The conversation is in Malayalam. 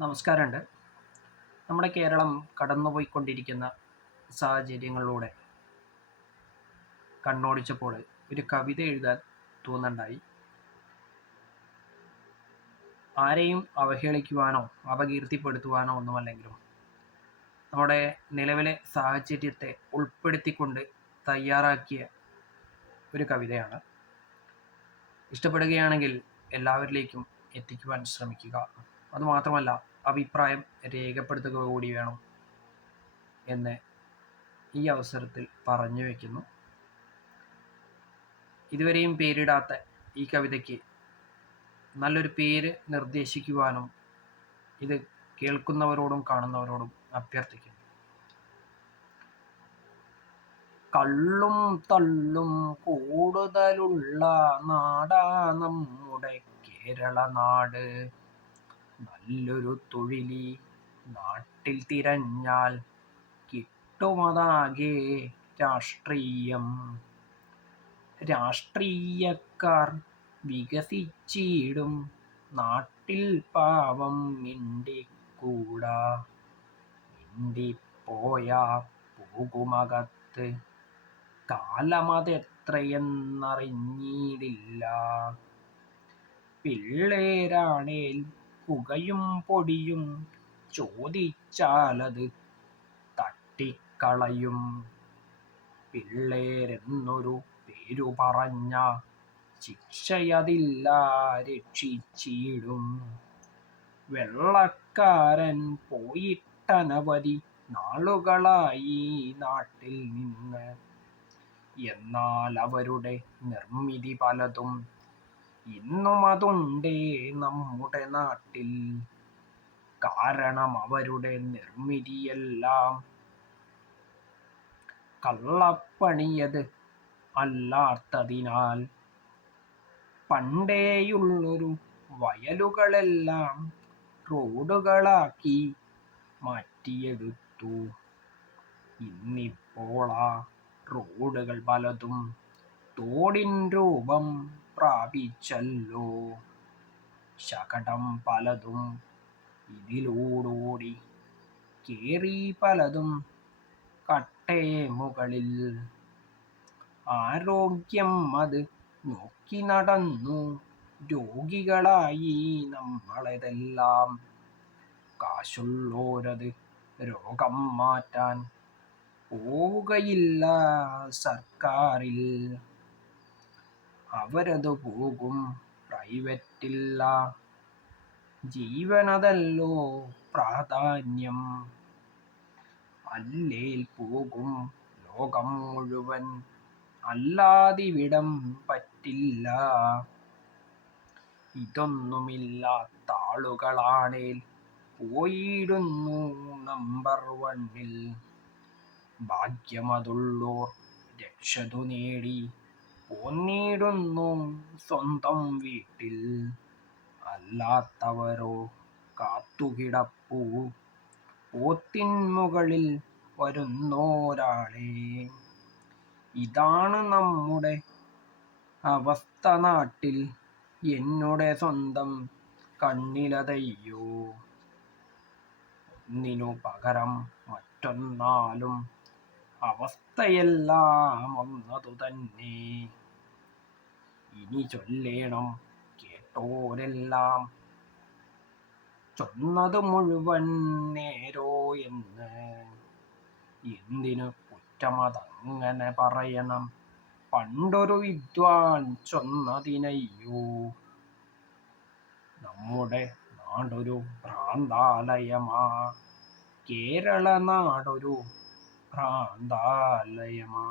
നമസ്കാരമുണ്ട്. നമ്മുടെ കേരളം കടന്നുപോയിക്കൊണ്ടിരിക്കുന്ന സാഹചര്യങ്ങളിലൂടെ കണ്ണോടിച്ചപ്പോൾ ഒരു കവിത എഴുതാൻ തോന്നുണ്ടായി. ആരെയും അവഹേളിക്കുവാനോ അപകീർത്തിപ്പെടുത്തുവാനോ ഒന്നുമല്ലെങ്കിലും നമ്മുടെ നിലവിലെ സാഹചര്യത്തെ ഉൾപ്പെടുത്തിക്കൊണ്ട് തയ്യാറാക്കിയ ഒരു കവിതയാണ്. ഇഷ്ടപ്പെടുകയാണെങ്കിൽ എല്ലാവരിലേക്കും എത്തിക്കുവാൻ ശ്രമിക്കുക. അതുമാത്രമല്ല, അഭിപ്രായം രേഖപ്പെടുത്തുക കൂടി വേണം എന്ന് ഈ അവസരത്തിൽ പറഞ്ഞു വയ്ക്കുന്നു. ഇതുവരെയും പേരിടാത്ത ഈ കവിതയ്ക്ക് നല്ലൊരു പേര് നിർദ്ദേശിക്കുവാനും ഇത് കേൾക്കുന്നവരോടും കാണുന്നവരോടും അഭ്യർത്ഥിക്കുന്നു. കള്ളും തള്ളും കൂടുതലുള്ള നാടാ നമ്മുടെ കേരള നാട്. നല്ലൊരു തൊഴിലി നാട്ടിൽ തിരഞ്ഞാൽ കിട്ടുമതാകെ രാഷ്ട്രീയം. രാഷ്ട്രീയക്കാർ വികസിച്ചിടും നാട്ടിൽ പാവം മിണ്ടിക്കൂടാ. മിണ്ടിപ്പോയാ പോകുമകത്ത് കാലമതെത്രയെന്നറിഞ്ഞിടില്ല. പിള്ളേരാണേൽ പുകയും പൊടിയും ചോദിച്ചാലത് തട്ടിക്കളയും. പിള്ളേരെന്നൊരു പേരു പറഞ്ഞ ശിക്ഷയതില്ല രക്ഷിച്ചിടും. വെള്ളക്കാരൻ പോയിട്ടനവധി നാളുകളായി നാട്ടിൽ നിന്ന്. എന്നാൽ അവരുടെ നിർമ്മിതി പലതും ഇന്നുമതുണ്ടേ നമ്മുടെ നാട്ടിൽ. കാരണം അവരുടെ നിർമ്മിതിയെല്ലാം കള്ളപ്പണിയത് അല്ലാത്തതിനാൽ. പണ്ടേയുള്ളൊരു വയലുകളെല്ലാം റോഡുകളാക്കി മാറ്റിയെടുത്തു. ഇന്നിപ്പോളാ റോഡുകൾ പലതും തോടിൻ രൂപം പ്രാപിച്ചല്ലോ. ശകടം പലതും ഇതിലൂടോടി കേറി പലതും കട്ടേ മുകളിൽ. ആരോഗ്യം അത് നോക്കി നടന്നു രോഗികളായി നമ്മളതെല്ലാം. കാശുള്ളോരത് രോഗം മാറ്റാൻ പോവുകയില്ല സർക്കാരിൽ. അവരതു പോകും പ്രൈവറ്റില്ല. ജീവനതല്ലോ പ്രാധാന്യം. അല്ലേൽ പോകും ലോകം മുഴുവൻ. അല്ലാതിവിടം പറ്റില്ല. ഇതൊന്നുമില്ലാത്താളുകളാണേൽ പോയിടുന്നു നമ്പർ 1-ൽ. ഭാഗ്യമതുള്ളോർ രക്ഷതു നേടി പോന്നിടുന്നു സ്വന്തം വീട്ടിൽ. അല്ലാത്തവരോ കാത്തുകിടപ്പു പോത്തിൻ മുകളിൽ വരുന്നോരാളെ. ഇതാണ് നമ്മുടെ അവസ്ഥ നാട്ടിൽ. എന്നുടെ സ്വന്തം കണ്ണിലതയ്യോ. ഒന്നിനു പകരം മറ്റൊന്നാലും അവസ്ഥയെല്ലാം ഒന്നതു തന്നെ. ഇനി ചൊല്ലേണം കേട്ടോരെല്ലാം ചൊന്നതു മുഴുവൻ നേരോ എന്ന്. എന്തിനു കുറ്റമതങ്ങനെ പറയണം പണ്ടൊരു വിദ്വാൻ ചൊന്നതിനയ്യോ. നമ്മുടെ നാടൊരു ഭ്രാന്താലയമാ. കേരള നാടൊരു ഭ്രാന്താലയമാ.